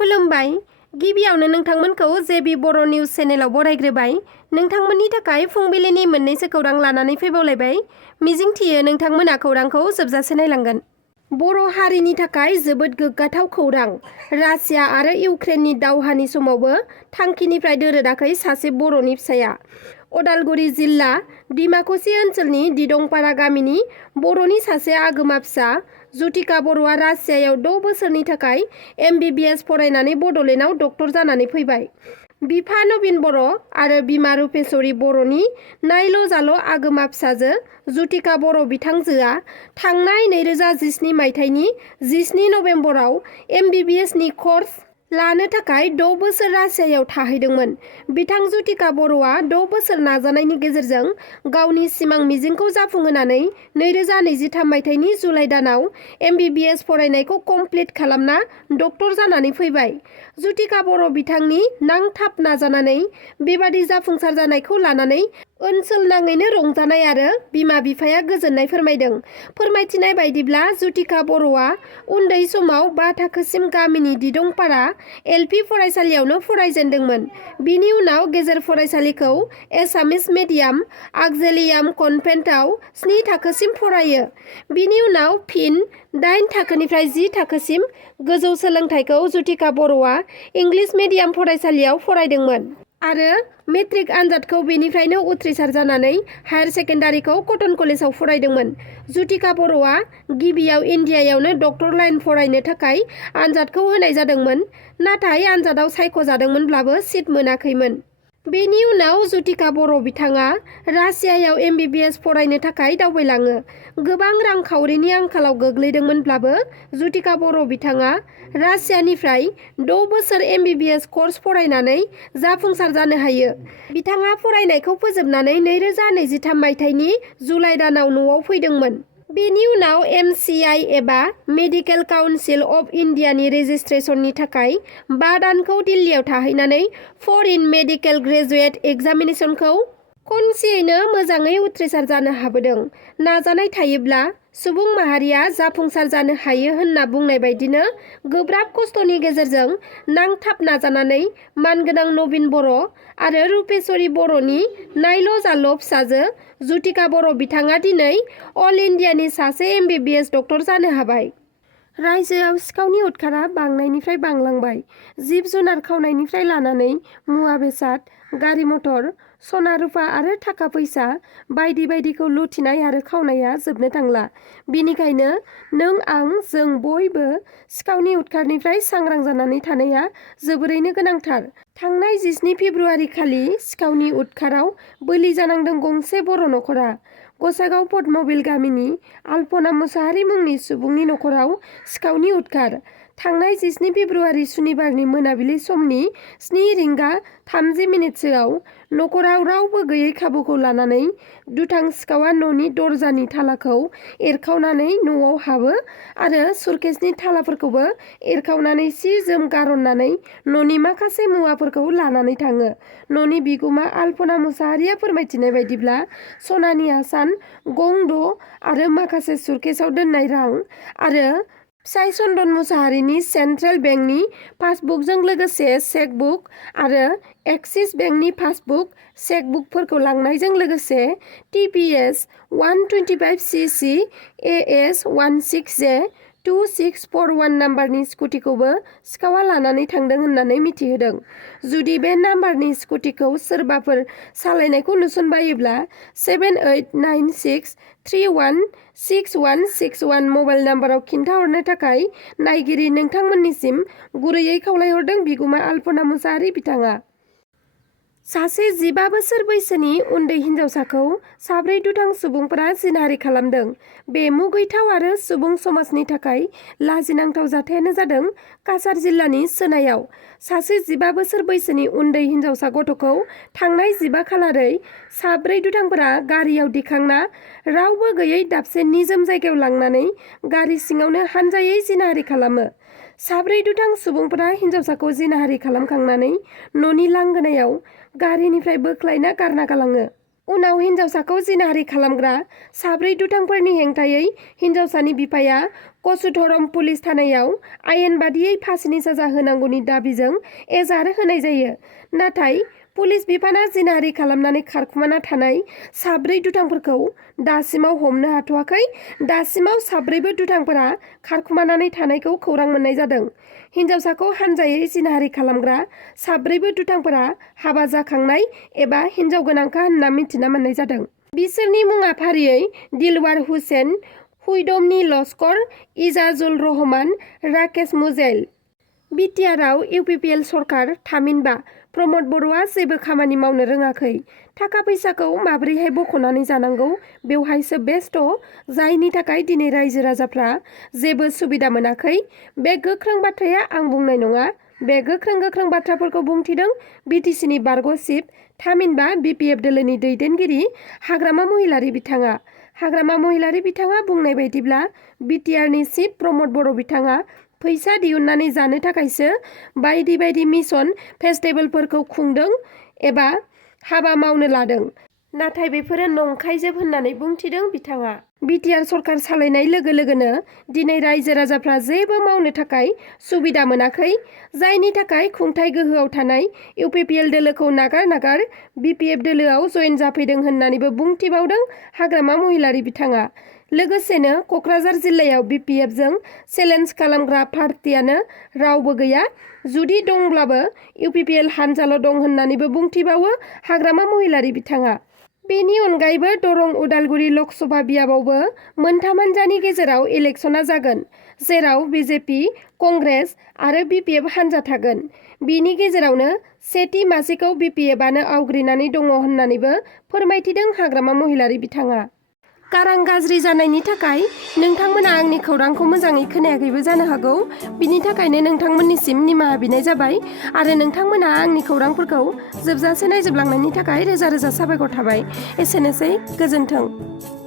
खुलुमबाय। गिबियावनो नोंथांमोनखौ JB Boro news चेनेलाव बरायग्रोबाय। नोंथांमोननि थाखाय फुंबिलिनि मोननैसो खौरां लानानै फैबावलायबाय। मिजिंथियो नोंथांमोना खौरांखौ जोबजासे नायलांगोन। बर' हारिनि थाखाय जोबोद गोग्गाथाव खौरां। रासिया आरो इउक्रेननि दावहानि समावबो थांखिनिफ्राय दोरोदाखै सासे बर'नि फिसाया। अदालगुरि जिल्ला डिमाकुसि ओनसोलनि दिदंपारा गामिनि बर'नि सासे आगोमा फिसा जुथिका बर'आ रासियायाव 6 बोसोरनि थाखाय MBBS फरायनानै बड'लेण्डआव डक्टर जानानै फैबाय। बिफा नबिन बर' आरो बिमा रुपेश्वरी बर'नि नायल' जाल' आगोमा फिसाजो जुथिका बर' बिथांजोआ थांनाय 2017 मायथाइनि 17 नभेम्बराव MBBS नि कर्स लानो थाखाय 6 बोसोर रासियायाव थाहैदोंमोन। बिथां जुथिका बर'आ 6 बोसोर नाजानायनि गेजेरजों गावनि सिमां मिजिंखौ जाफुंहोनानै 2023 मायथाइनि जुलाइ दानाव MBBS फरायनायखौ कमप्लिट खालामना डक्टर जानानै फैबाय। जुथिका बर' बिथांनि नांथाब नाजानानै बेबादि जाफुंसार जानायखौ लानानै ओनसोल नाङैनो रंजानाय आरो बिमा बिफाया गोजोननाय फोरमायदों। फोरमायथिनाय बायदिब्ला जुथिका बर'आ उन्दै समाव 5 थाखोसिम गामिनि दिदंपारा LP फरायसालियावनो फरायजेनदोंमोन। बिनि उनाव गेजेर फरायसालिखौ एसामिस मिडियाम आगजेलियाम कनभेन्टआव 7 थाखोसिम फरायो। बिनि उनाव फिन 8 थाखोनिफ्राय 10 थाखोसिम गोजौ सोलोंथाइखौ जुथिका बर'आ इंलिस मिडियाम फरायसालियाव फरायदोंमोन आरो मेट्रिक आनजादखौ बेनिफ्रायनो उथ्रिसार जानानै हायार सेकेन्डारिखौ कटन कलेजाव फरायदोंमोन। जुथिका बर'आ गिबियाव इन्डियायावनो डक्टर लाइन फरायनो थाखाय आनजादखौ होनाय जादोंमोन, नाथाय आनजादाव सायख'जादोंमोनब्लाबो सिट मोनाखैमोन। बेनि उनाव जुथिका बर' बिथाङा रासियायाव MBBS फरायनो थाखाय दावबायलाङो। गोबां रांखावरिनि आंखालाव गोग्लैदोंमोनब्लाबो जुथिका बर' बिथाङा रासियानिफ्राय 6 बोसोर MBBS कर्स फरायनानै जाफुंसार जानो हायो। बिथाङा फरायनायखौ फोजोबनानै 2023 मायथाइनि जुलाइ दानाव न'आव फैदोंमोन। बेनि उनाव MCI एबा मेडिकेल काउन्सिल अफ इन्डियानि रेजिस्ट्रेसननि थाखाय 5 दानखौ दिल्लीयाव थाहैनानै फरेन मेडिकेल ग्रेजुएट एग्जामिनेसनखौ खनसेयैनो मोजाङै उथ्रिसार जानो हाबोदों। नाजानाय थायोब्ला सुबुं माहारिया जाफुंसार जानो हायो होनना बुंनाय बायदिनो गोब्राब खस्थ'नि गेजेरजों नांथाब नाजानानै मानगोनां नबिन बर' आरो रुपेश्वरी बर'नि नायल' जाल' फिसाजो जुथिका बर' बिथाङा दिनै अल इन्डियानि सासे MBBS डक्टर जानो हाबाय। रायजोआव सिखावनि उदखारा बांनायनिफ्राय बांलांबाय। जिब जुनार खावनायनिफ्राय लानानै मुवा बेसाद, गारि मटर, सना रुफा आरो थाखा फैसा बायदि बायदिखौ लुथिनाय आरो खावनाया जोबनो थांला। बिनिखायनो नों आं जों बयबो सिखावनि उदखारनिफ्राय सांग्रां जानानै थानाया जोबोरैनो गोनांथार। थांनाय 17 फेब्रुवारि खालि सिखावनि उदखाराव बोलि जानांदों गंसे बर' नखरा। गसाइगाव पद्मबिल गामिनि आल्पना मुसाहारि मुंनि सुबुंनि नखराव सिखावनि उदखार। थांनाय 17 फेब्रुवारि सुनिबारनि मोनाबिलि समनि 7:30 नखराव रावबो गैयै खाबुखौ लानानै दुथां सिखावा न'नि दरजानि थालाखौ एरखावनानै न'आव हाबो आरो सुरकेसनि थालाफोरखौबो एरखावनानै सि जोम गार'ननानै न'नि माखासे मुवाफोरखौ लानानै थाङो। न'नि बिगुमा आल्पना मुसाहारिया फोरमायथिनाय बायदिब्ला सनानि आसान, गं 6 आरो माखासे सुरकेसआव दोननाय रां आरो फिसाइ चन्दन मुसाहारिनि सेन्ट्रेल बेंकनि पासबुकजों लोगोसे चेकबुक आरो एक्सिस बेंकनि पासबुक, चेकबुकफोरखौ लांनायजों लोगोसे TPS 125cc AS 16J 2641 नाम्बारनि स्कुटिखौबो सिखावा लानानै थांदों होननानै मिथिहोदों। जुदि बे नाम्बारनि स्कुटिखौ सोरबाफोर सालायनायखौ नुसनबायोब्ला 7896316161 मबाइल नाम्बाराव खिन्थाहरनो थाखाय नायगिरि नोंथांमोननिसिम गुरैयै खावलायहरदों बिगुमा आल्पना मुसाहारि बिथाङा। सासे 15 बोसोर बैसोनि उन्दै हिनजावसाखौ 4 दुथां सुबुंफोरा जिनाहारि खालामदों। बे मुगैथाव आरो सुबुं समाजनि थाखाय लाजिनांथाव जाथायानो जादों काछार जिल्लानि सोनायाव। सासे 15 बोसोर बैसोनि उन्दै हिनजावसा गथ'खौ थांनाय 15 खालारै 4 दुथांफोरा गारियाव दिखांना रावबो गैयै दाबसे निजोम जायगायाव लांनानै गारि सिङावनो हानजायै जिनाहारि खालामो। 4 दुथां सुबुंफोरा हिनजावसाखौ जिनाहारि खालामखांनानै न'नि लांगोनायाव गारिनिफ्राय बोख्लायना गारना गालाङो। उनाव हिन्जावसाखौ जिनाहारि खालामग्रा साब्रै दुथांफोरनि हेंथायै हिन्जावसानि बिफाया कसुधरम पुलिस थानायाव आयेन बादियै फासिनि साजा होनांगौनि दाबिजों एजाहार होनाय जायो। नाथाय पुलिस बिफाना जिनाहारि खालामनानै खारखुमाना थानाय साब्रै दुथांफोरखौ दासिमाव हमनो हाथ'वाखै। दासिमाव साब्रैबो दुथांफोरा खारखुमानानै थानायखौ खौरां मोननाय जादों। हिन्जावसाखौ हानजायै जिनाहारि खालामग्रा साब्रैबो दुथांफोरा हाबा जाखांनाय एबा हिन्जाव गोनांखा होनना मिथिना मोननाय जादों। बिसोरनि मुङा फारियै दिलवार हुसेन, हुइदमनि लस्कर, इजाजुल रहमान, राकेश मुजेल। बिटिआरआव इउपिपिएल सरकार थामहिनबा प्रमद बर'आ जेबो खामानि मावनो रोङाखै। थाखा फैसाखौ माब्रैहाय बख'नानै जानांगौ बेवहायसो बेस्थ', जायनि थाखाय दिनै रायजो राजाफ्रा जेबो सुबिदा मोनाखै। बे गोख्रों बाथ्राया आं बुंनाय नङा। बे गोख्रों बाथ्राफोरखौ बुंथिदों बिटिसिनि बारग' चिफ थामहिनबा बिपिएफ दोलोनि दैदेनगिरि हाग्रामा महिलारि बिथाङा। हाग्रामा महिलारि बिथाङा बुंनाय बायदिब्ला बिटिआरनि चिफ प्रमद बर' बिथाङा फैसा दिहुननानै जानो थाखायसो बायदि बायदि मिशन फेस्टिभेलफोरखौ खुंदों एबा हाबा मावनो लादों। नाथाय बेफोरो नंखायजोब होननानै बुंथिदों बिथाङा। बिटिआर सरकार सालायनाय लोगो लोगोनो दिनै रायजो राजाफ्रा जेबो मावनो थाखाय सुबिदा मोनाखै। जायनि थाखाय खुंथाय गोहोआव थानाय इउपिपिएल दोलोखौ नागार बिपिएफ दोलोआव जयेन जाफैदों होननानैबो बुंथिबावदों हाग्रामा महिलारि बिथाङा। लोगोसेनो क'क्राझार जिल्लायाव बिपिएफजों चेलेन्ज खालामग्रा पार्टियानो रावबो गैया। जुदि दंब्लाबो इउपिपिएल हानजाल' दं होननानैबो बुंथिबावो हाग्रामा महिलारि बिथाङा। बेनि अनगायैबो दरं उदालगुरि लकसभा बियाबावबो मोनथाम हानजानि गेजेराव इलेक्शना जागोन, जेराव बिजेपि, कंग्रेस आरो बिपिएफ हानजा थागोन। बिनि गेजेरावनो सेथि मासिखौ बिपिएफआनो आवग्रिनानै दङ होननानैबो फोरमायथिदों हाग्रामा महिलारि बिथाङा। गारां गाज्रि जानायनि थाखाय नोंथांमोना आंनि खौरांखौ मोजाङै खोनायाखैबो जानो हागौ। बिनि थाखायनो नोंथांमोननिसिम निमाहा बिनाय जाबाय आरो नोंथांमोना आंनि खौरांफोरखौ जोबजासे नायजोबलांनायनि थाखाय रोजा रोजा साबायखर थाबाय। एसेनोसै, गोजोन्थों।